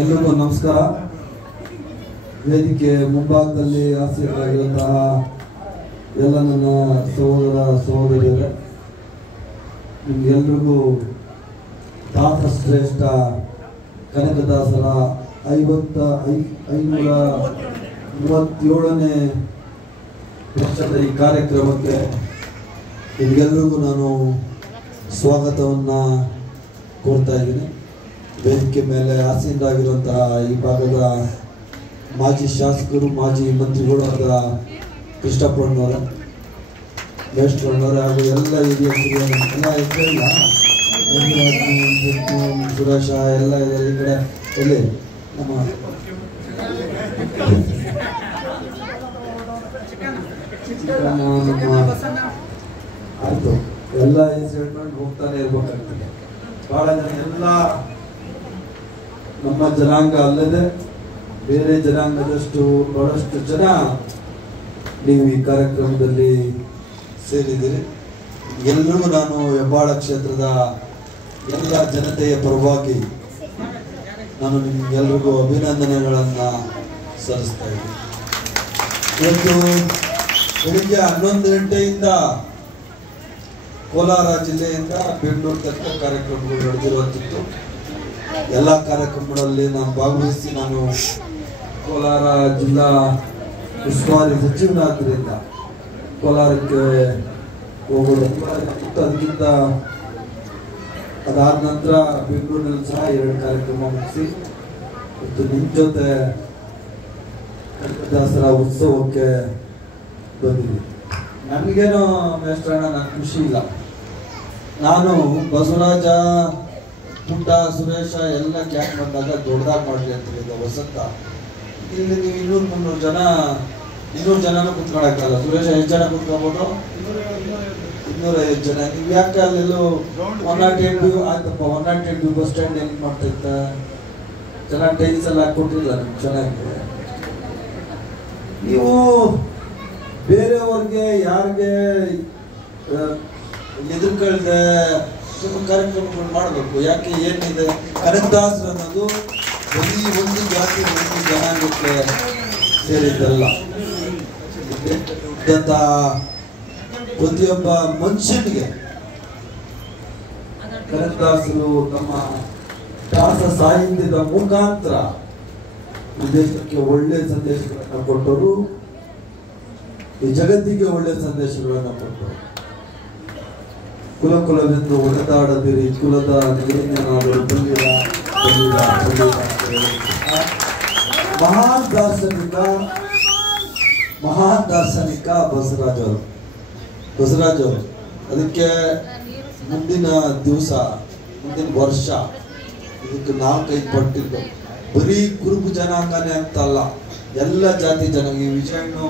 ಎಲ್ರಿಗೂ ನಮಸ್ಕಾರ. ವೇದಿಕೆ ಮುಂಭಾಗದಲ್ಲಿ ಆಸೀನರಾಗಿರುವಂತಹ ಎಲ್ಲ ನನ್ನ ಸಹೋದರ ಸಹೋದರಿಯರೇ, ನಿಮಗೆಲ್ರಿಗೂ ದಾಸಶ್ರೇಷ್ಠ ಕನಕದಾಸರ 537ನೇ ವರ್ಷದ ಈ ಕಾರ್ಯಕ್ರಮಕ್ಕೆ ನಿಮಗೆಲ್ರಿಗೂ ನಾನು ಸ್ವಾಗತವನ್ನು ಕೋರ್ತಾ ಇದ್ದೀನಿ. ವೇದಿಕೆ ಮೇಲೆ ಆಸೀನರಾಗಿರುವಂತಹ ಈ ಭಾಗದ ಮಾಜಿ ಶಾಸಕರು, ಮಾಜಿ ಮಂತ್ರಿಗಳು ಆದ ಕೃಷ್ಣಪ್ಪಣ್ಣವರ, ಮೇಷ್ಟ್ರಣ್ಣವರ ಹಾಗೂ ಎಲ್ಲ ಹಿರಿಯ ಎಲ್ಲ ಹೆಸರಿಲ್ಲ, ಸುರೇಶ ಎಲ್ಲ ಇದೆ. ಈ ಕಡೆ ಎಲ್ಲಿ ನಮ್ಮ ಆಯಿತು, ಎಲ್ಲ ಹೆಸರು ಹೇಳ್ಕೊಂಡು ಹೋಗ್ತಾನೆ ಇರ್ಬೇಕಾಗ್ತದೆ. ಬಹಳ ಜನ ಎಲ್ಲ ನಮ್ಮ ಜನಾಂಗ ಅಲ್ಲದೆ ಬೇರೆ ಜನಾಂಗದಷ್ಟು ಬಹಳಷ್ಟು ಜನ ನೀವು ಈ ಕಾರ್ಯಕ್ರಮದಲ್ಲಿ ಸೇರಿದ್ದೀರಿ. ಎಲ್ರಿಗೂ ನಾನು ಹೆಬ್ಬಾಳ ಕ್ಷೇತ್ರದ ಎಲ್ಲ ಜನತೆಯ ಪರವಾಗಿ ನಾನು ನಿಮ್ಗೆಲ್ರಿಗೂ ಅಭಿನಂದನೆಗಳನ್ನು ಸಲ್ಲಿಸ್ತಾ ಇದ್ದೀನಿ. ಇವತ್ತು ಬೆಳಿಗ್ಗೆ 11 ಗಂಟೆಯಿಂದ ಕೋಲಾರ ಜಿಲ್ಲೆಯಿಂದ ಬೆಂಗಳೂರು ತನಕ ಕಾರ್ಯಕ್ರಮಗಳು ನಡೆದಿರುವಂಥದ್ದು. ಎಲ್ಲ ಕಾರ್ಯಕ್ರಮಗಳಲ್ಲಿ ನಾನು ಭಾಗವಹಿಸಿ, ನಾನು ಕೋಲಾರ ಜಿಲ್ಲಾ ಉಸ್ತುವಾರಿ ಸಚಿವನಾದ್ದರಿಂದ ಕೋಲಾರಕ್ಕೆ ಹೋಗೋದು, ಅದಕ್ಕಿಂತ ಅದಾದ ನಂತರ ಬೆಂಗಳೂರಿನಲ್ಲಿ ಸಹ 2 ಕಾರ್ಯಕ್ರಮ ಮುಗಿಸಿ ಮತ್ತು ನಿಮ್ಮ ಜೊತೆ ಕನಕದಾಸರ ಉತ್ಸವಕ್ಕೆ ಬಂದಿದ್ದೀನಿ. ನನಗೇನೋ ಮೇಷ್ಟ್ರಣ್ಣ, ನನ್ನ ಖುಷಿ ಇಲ್ಲ. ನಾನು ಬಸವರಾಜ, ಪುಟ್ಟ, ಸುರೇಶ ಎಲ್ಲ ಕ್ಯಾಕ್ ಬಂದಾಗ ದೊಡ್ಡದಾಗಿ ಮಾಡಲಿ ಅಂತ ಹೇಳಿದ್ದೆ. ವಸಂತ ಇಲ್ಲಿ ನೀವು 200-300 ಜನನೂ ಕುತ್ಕೊಳಕ್ಕಲ್ಲ. ಸುರೇಶ ಎಷ್ಟು ಜನ ಕುತ್ಕೋಬೋದು? 250 ಜನ. ನೀವು ಯಾಕೆ ಅಲ್ಲೆಲ್ಲೂ 108 ಆಯ್ತಪ್ಪ, 108 ಬಸ್ ಸ್ಟ್ಯಾಂಡ್ ಹೆಂಗೆ ಮಾಡ್ತಿರ್ತ? ಚೆನ್ನಾಗಿ ಟೈಲ್ಸ್ ಎಲ್ಲ ಹಾಕ್ಕೊಟ್ಟಿಲ್ಲ ನಿಮ್ಗೆ ಚೆನ್ನಾಗಿ. ನೀವು ಬೇರೆಯವ್ರಿಗೆ ಯಾರಿಗೆ ಎದುರ್ಕೊಳ್ದೆ ಸ್ವಲ್ಪ ಕಾರ್ಯಕ್ರಮಗಳು ಮಾಡಬೇಕು. ಯಾಕೆ ಏನಿದೆ, ಕನಕದಾಸರು ಅನ್ನೋದು ಬರೀ ಒಂದು ಜಾತಿ ಒಂದು ಜನಾಂಗಕ್ಕೆ ಸೇರಿದ್ದಲ್ಲ. ಪ್ರತಿಯೊಬ್ಬ ಮನುಷ್ಯನಿಗೆ ಕನಕದಾಸರು ತಮ್ಮ ದಾಸ ಸಾಹಿತ್ಯದ ಮುಖಾಂತರ ಈ ದೇಶಕ್ಕೆ ಒಳ್ಳೆ ಸಂದೇಶಗಳನ್ನು ಕೊಟ್ಟರು, ಈ ಜಗತ್ತಿಗೆ ಒಳ್ಳೆ ಸಂದೇಶಗಳನ್ನು ಕೊಟ್ಟರು. ಕುಲವೆಂದು ಒಡೆದಾಡದಿರಿ, ಕುಲದ ನಿಲಯನಾದರೂ ಬಲ್ಲಿರ ಬಲ್ಲಿರ ಬಲ್ಲಿರ. ಮಹಾನ್ ದಾರ್ಶನಿಕ ಬಸವರಾಜ್ ಅವರು. ಅದಕ್ಕೆ ಮುಂದಿನ ದಿವಸ, ಮುಂದಿನ ವರ್ಷ ಇದಕ್ಕೆ 4-5 ಪಟ್ಟಿದ್ದು. ಬರೀ ಕುರುಬು ಜನಾಂಗನೇ ಅಂತಲ್ಲ, ಎಲ್ಲ ಜಾತಿ ಜನ. ಈ ವಿಷಯವನ್ನು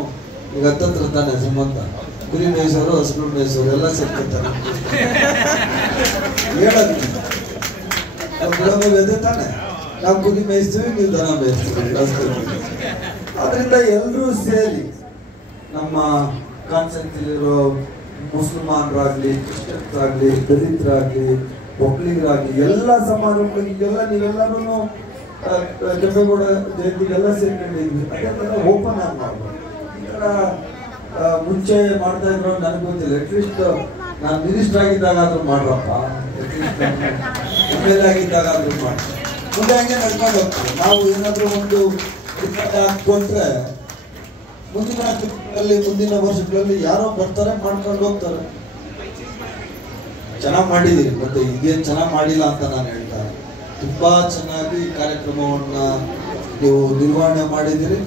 ಈಗ ಹತ್ತತ್ರ ತಾನೆ ಸಂಬಂಧ. ಕುರಿ ಮೇಯಿಸೋರು, ಹಸುಗಳು ಮೇಯಿಸೋರು ಎಲ್ಲ ಸೇರ್ಕೊತಾರೆ. ಹೇಳೋದು ತಾನೆ, ನಾವು ಕುರಿ ಮೇಯಿಸ್ತೀವಿ, ನೀವು ದನ ಮೇಯಿಸ್ತೀವಿ. ಅದರಿಂದ ಎಲ್ಲರೂ ಸೇರಿ ನಮ್ಮ ಕಾನ್ಸೆಪ್ಟಲ್ಲಿರೋ ಮುಸಲ್ಮಾನರಾಗ್ಲಿ, ಕ್ರಿಶ್ಚಿಯನ್ಸ್ ಆಗಲಿ, ದಲಿತರಾಗ್ಲಿ, ಒಕ್ಕಲಿಗರಾಗ್ಲಿ, ಎಲ್ಲ ಸಮಾಜಗಳಿಗೆಲ್ಲ ನೀವೆಲ್ಲರೂ ಕೆಂಪೇಗೌಡ ಜಯಂತಿಗೆಲ್ಲ ಸೇರ್ಕೊಂಡಿದ್ವಿ. ಅದೇ ಥರ ಓಪನ್ ಆಗಿ ಮಾಡ್ಬೋದು. ಈ ಥರ ಮುಂಚೆ ಮಾಡ್ತಾ ಇದ್ರು ನನಗೆ ಗೊತ್ತಿಲ್ಲ. ಅಟ್ಲೀಸ್ಟ್ ನಾನು ಮಿನಿಸ್ಟರ್ ಆಗಿದ್ದಾಗ ಆದ್ರೂ ಮಾಡ್ರಪ್ಪ, MLA ಆಗಿದ್ದಾಗ ಆದ್ರೂ ಮಾಡಿ. ಮುಂದೆ ಹಂಗೆ ನಡ್ಕೊಂಡು ಹೋಗ್ತೀವಿ. ನಾವು ಏನಾದರೂ ಒಂದು ಹಾಕ್ಕೊಂಡ್ರೆ ಮುಂದಿನ ವರ್ಷಗಳಲ್ಲಿ ಯಾರೋ ಬರ್ತಾರೆ, ಮಾಡ್ಕೊಂಡು ಹೋಗ್ತಾರೆ. ಚೆನ್ನಾಗಿ ಮಾಡಿದ್ದೀರಿ. ಮತ್ತೆ ಇದೇನು ಚೆನ್ನಾಗಿ ಮಾಡಿಲ್ಲ ಅಂತ ನಾನು ಹೇಳ್ತಾರೆ. ತುಂಬಾ ಚೆನ್ನಾಗಿ ಕಾರ್ಯಕ್ರಮವನ್ನ ನೀವು ನಿರ್ವಹಣೆ ಮಾಡಿದ್ದೀರಿ.